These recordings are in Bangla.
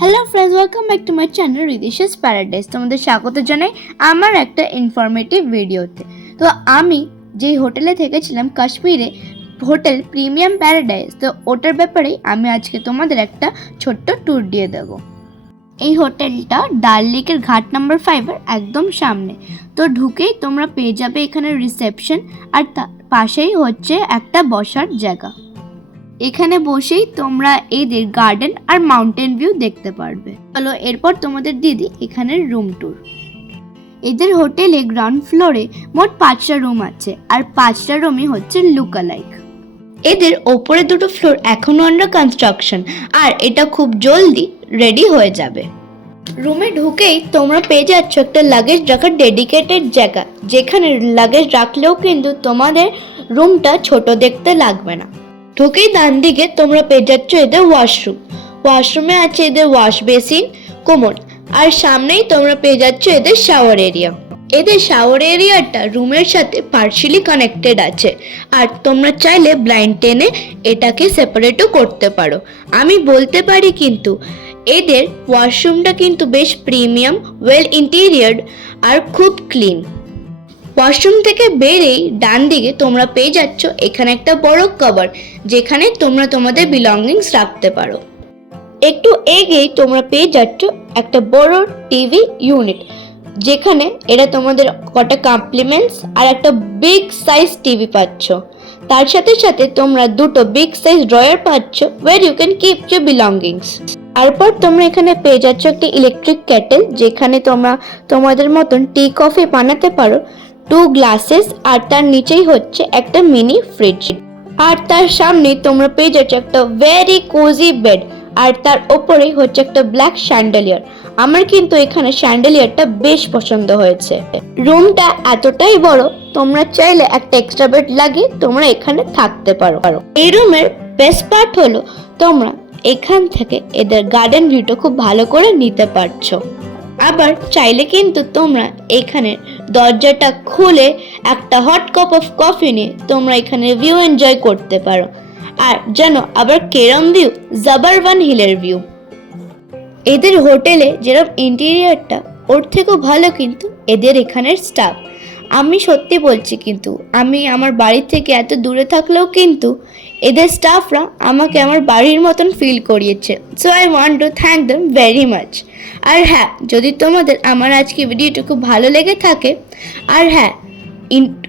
Hello friends, welcome back to my channel Ridisha's Paradise. তোমাদের স্বাগত জানাই আমার একটা ইনফরমেটিভ ভিডিওতে। তো আমি যেই হোটেলে থেকেছিলাম কাশ্মীরে, হোটেল প্রিমিয়াম প্যারাডাইস, তো ওটার ব্যাপারেই আমি আজকে তোমাদের একটা ছোট্ট ট্যুর দিয়ে দেবো। এই হোটেলটা ডাল লেকের ঘাট নাম্বার 5-এর একদম সামনে। তো ঢুকেই তোমরা পেয়ে যাবে এখানে রিসেপশন, আর তার পাশেই হচ্ছে একটা বসার জায়গা। এখানে বসেই তোমরা এদের গার্ডেন আর মাউন্টেন ভিউ দেখতে পারবে। চলো এরপর তোমাদের দিদি এখানের রুম ট্যুর। এদের হোটেলে গ্রাউন্ড ফ্লোরে মোট 5টা রুম আছে, আর 5টা রুমই হচ্ছে লুকালাইক। এদের ওপরে দুটো ফ্লোর এখনো আন্ডার কনস্ট্রাকশন, আর এটা খুব জলদি রেডি হয়ে যাবে। রুমে ঢুকেই তোমরা পেয়ে যাচ্ছ একটা লাগেজ রাখার ডেডিকেটেড জায়গা, যেখানে লাগেজ রাখলেও কিন্তু তোমাদের রুমটা ছোট দেখতে লাগবে না। ঢুকেই ডান দিকে তোমরা পেয়ে যাচ্ছ এদের ওয়াশরুমে আছে এদের ওয়াশ বেসিন, কোমোড, আর সামনেই তোমরা পেয়ে যাচ্ছ এদের শাওয়ার এরিয়া। এদের শাওয়ার এরিয়াটা রুমের সাথে পার্শিয়ালি কানেক্টেড আছে, আর তোমরা চাইলে ব্লাইন্ড টেনে এটাকে সেপারেটও করতে পারো। আমি বলতে পারি কিন্তু এদের ওয়াশরুমটা কিন্তু বেশ প্রিমিয়াম, ওয়েল ইন্টেরিয়ার্ড আর খুব ক্লিন। ওয়াশরুম থেকে বেরেই ডান দিকে তোমরা পেয়ে যাচ্ছ এখানে একটা বড় কভার, যেখানে তোমরা তোমাদের বিলঙ্গিংস রাখতে পারো। একটু এগেই তোমরা পেয়ে যাচ্ছ একটা বড় টিভি ইউনিট, যেখানে এটা তোমাদের কটা কমপ্লিমেন্টস আর একটা বিগ সাইজ টিভি পাচ্ছ। তার সাথে সাথে তোমরা দুটো বিগ সাইজ ড্রয়ার পাচ্ছ, where you can keep your belongings. তারপর তোমরা এখানে পেয়ে যাচ্ছ একটা ইলেকট্রিক কেটেল, যেখানে তোমরা তোমাদের মতন টি কফি বানাতে পারো। 2 গ্লাসেস, আর তার নিচেই হচ্ছে একটা মিনি ফ্রিজ, আর তার সামনে তোমরা পেয়ে যাচ্ছ একটা ভেরি কোজি বেড, আর তার ওপরেই হচ্ছে একটা ব্ল্যাক শ্যান্ডেলিয়ার। আমার কিন্তু এখানে শ্যান্ডেলিয়ারটা বেশ পছন্দ হয়েছে। রুমটা এতটাই বড়, তোমরা চাইলে একটা এক্সট্রা বেড লাগিয়ে তোমরা এখানে থাকতে পারো। এই রুমের বেস্ট পার্ট হলো তোমরা এখান থেকে এদের গার্ডেন ভিউটা খুব ভালো করে নিতে পারছো। আবার চাইলে কিন্তু তোমরা এখানে দরজাটা খুলে একটা হট কাপ অফ কফি নিয়ে তোমরা এখানে ভিউ এনজয় করতে পারো। আর জানো আবার কেরম ভিউ, জাবারওয়ান হিলের ভিউ। এদের হোটেলে যেরকম ইন্টেরিয়ারটা, ওর থেকেও ভালো কিন্তু এদের এখানের স্টাফ। আমি সত্যি বলছি, কিন্তু আমি আমার বাড়ি থেকে এত দূরে থাকলেও কিন্তু এদের স্টাফরা আমাকে আমার বাড়ির মতন ফিল করিয়েছে। So I want to thank them very much. আর হ্যাঁ, যদি তোমাদের আমার আজকে ভিডিওটা খুব ভালো লেগে থাকে, আর হ্যাঁ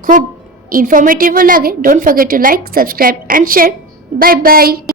খুব ইনফরমেটিভও লাগে, don't forget to like, subscribe and share. Bye bye.